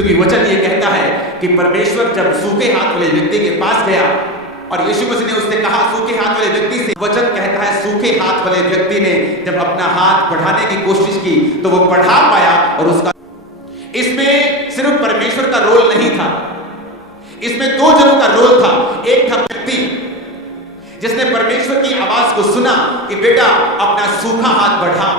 क्योंकि वचन ये कहता है कि परमेश्वर जब सूखे हाथ वाले व्यक्ति के पास गया और यीशु मसीह ने उससे कहा सूखे हाथ वाले व्यक्ति से, वचन कहता है सूखे हाथ वाले व्यक्ति ने जब अपना हाथ बढ़ाने की कोशिश की तो वो बढ़ा पाया। और उसका इसमें सिर्फ परमेश्वर का रोल नहीं था, इसमें दो जनों का रोल था। एक था व्यक्ति जिसने परमेश्वर की आवाज को सुना कि बेटा अपना सूखा हाथ बढ़ा,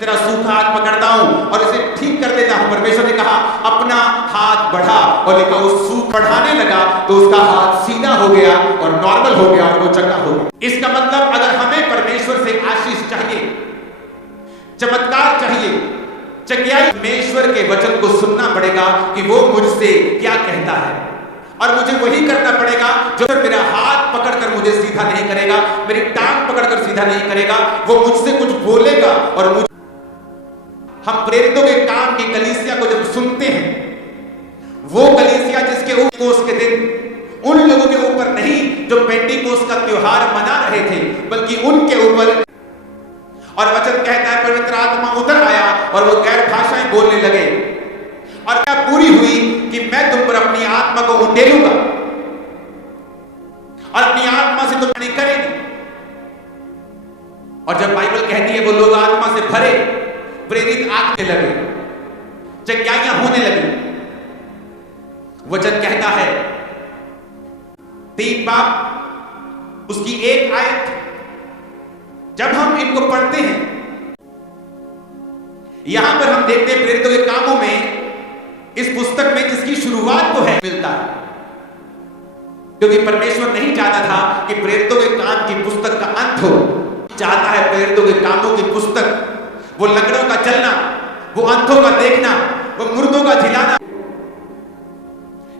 तेरा सूखा हाथ पकड़ता हूं और इसे ठीक कर देता हूं। परमेश्वर ने कहा अपना हाथ बढ़ा और लिखा उस सूख बढ़ाने लगा तो उसका हाथ सीधा हो गया और नॉर्मल हो गया और वो चंगा हो गया। इसका मतलब अगर हमें परमेश्वर से आशीष चाहिए, चमत्कार चाहिए, चंगाई, परमेश्वर के वचन को सुनना पड़ेगा कि वो मुझसे क्या कहता है और मुझे वही करना पड़ेगा। जो मेरा हाथ पकड़कर मुझे सीधा नहीं करेगा, मेरी टांग पकड़कर सीधा नहीं करेगा, वो मुझसे कुछ बोलेगा। और मुझे हम प्रेरितों के काम की कलीसिया को जब सुनते हैं, वो कलीसिया जिसके पेंटिकोस्त के दिन उन लोगों के ऊपर नहीं जो पेंटिकोस्त का त्योहार मना रहे थे, बल्कि उनके ऊपर, और वचन कहता है पवित्र आत्मा उतर आया और वो गैर भाषाएं बोलने लगे और क्या पूरी हुई कि मैं तुम पर अपनी आत्मा को उंडेलूंगा और अपनी आत्मा से तुम नहीं करेंगे। और जब बाइबल कहती है वो लोग आत्मा से भरे, प्रेरित आगने लगे, चंगाइयां होने लगी। वचन कहता है 3 बाब उसकी 1 आयत, जब हम इनको पढ़ते हैं यहां पर हम देखते हैं प्रेरितों के कामों में इस पुस्तक में जिसकी शुरुआत तो है मिलता है, क्योंकि परमेश्वर नहीं चाहता था कि प्रेरितों के काम की पुस्तक का अंत हो। चाहता है प्रेरितों के कामों की पुस्तक, वो लंगड़ों का चलना, वो अंधों का देखना, वो मुर्दों का झिलाना,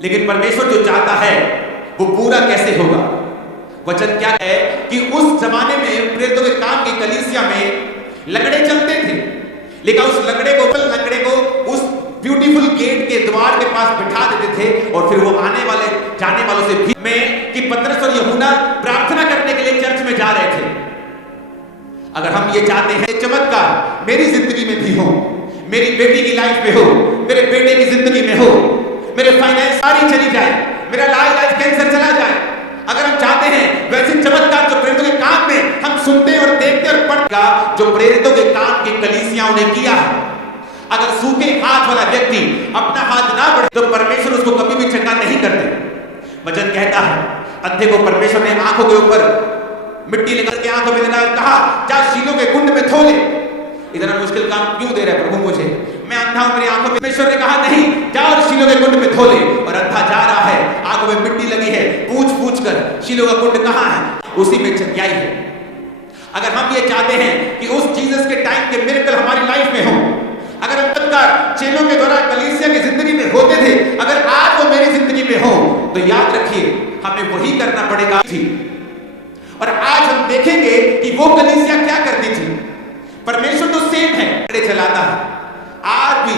लेकिन परमेश्वर जो चाहता है वो पूरा कैसे होगा। वचन क्या है कि उस जमाने में प्रेरितों के काम की कलीसिया में लंगड़े चलते थे, लेकिन उस लंगड़े को उस ब्यूटीफुल गेट के द्वार के पास बिठा देते थे और फिर वो आने वाले जाने वालों से भी में कि पतरस और यूहन्ना प्रार्थना करने के लिए चर्च में जा रहे थे। अगर हम ये चाहते हैं चमत्कार मेरी जिंदगी में भी हो, मेरी बेटी की लाइफ में हो, मेरे बेटे की जिंदगी में हो, मेरे फाइनेंस सारी चली जाए, मेरा लाइफ कैंसर चला जाए, अगर हम चाहते हैं वैसे चमत्कार जो प्रेरितों के काम में हम सुनते और देखते और पढ़ेगा जो प्रेरितों के काम की कलीसियाओं ने किया है, अगर सूखे हाथ वाला व्यक्ति अपना हाथ ना बढ़े तो परमेश्वर उसको कभी भी चंगा नहीं करते। वचन कहता है अंधे को परमेश्वर ने आंखों के ऊपर मिट्टी लगा के आंखों में लगा कहा जा शीलोह के कुंड में धो ले। इतना मुश्किल काम क्यों दे रहा है प्रभु मुझे, मैं अंधा हूं, मेरी आंखों में। परमेश्वर ने कहा नहीं, जा और शीलोह के कुंड में धो ले। और अंधा जा रहा है, आंखों में मिट्टी लगी है, पूछ कर शीलोह का कुंड कहां है, उसी में चंगाई है। अगर हम ये चाहते हैं कि उस जीसस के टाइम के मिरेकल हमारी लाइफ में हो, अगर चमत्कार चेलों के द्वारा कलीसिया की जिंदगी में होते थे, अगर आज वो मेरी जिंदगी में हो, तो याद रखिए हमें वही करना पड़ेगा। और आज हम देखेंगे कि वो कलीसिया क्या करती थी। परमेश्वर तो सेम है, चलाता है। आज भी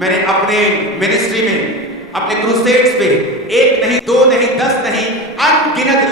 मैंने अपने मिनिस्ट्री में, अपने क्रूसेड्स पे 1 नहीं, 2 नहीं, 10 नहीं, अनगिनत